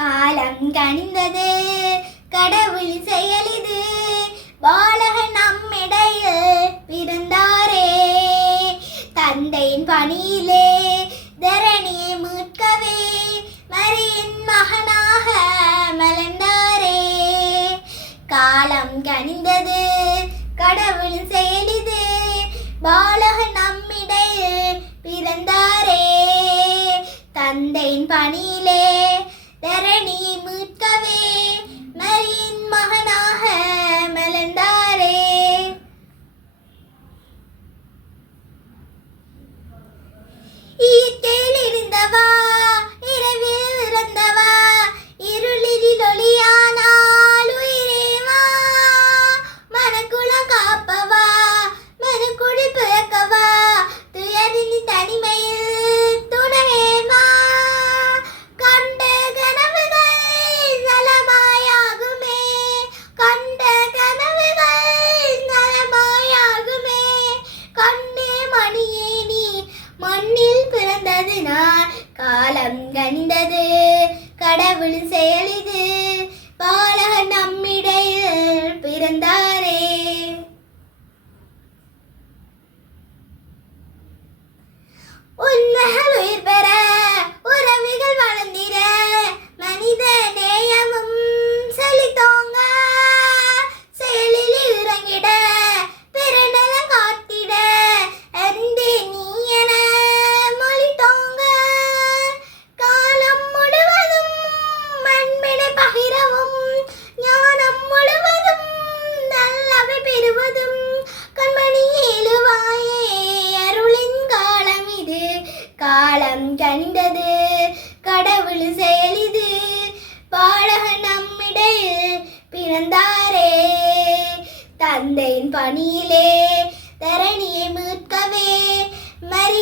காலம் கனிந்தது. கடவுள் செயலிது பாலகன் நம்மிடையில் பிறந்தாரே. தந்தையின் பணியிலே தரணியை மீட்கவே மரியின் மகனாக மலர்ந்தாரே. காலம் கனிந்தது. கடவுள் செயலிது பாலகன் நம்மிடையில் பிறந்தாரே. தந்தையின் பணியிலே தரணி மீட்கவே நாள் நான் காலம் கனிந்தது கடவுள் செயலிது பாலகன் நம்மிடையில் பிறந்தார். காலம் கண்டது. கடவுள் செயலிது பாடக நம்மிடையில் பிறந்தாரே. தந்தையின் பணியிலே தரணியை மீட்கவே மறி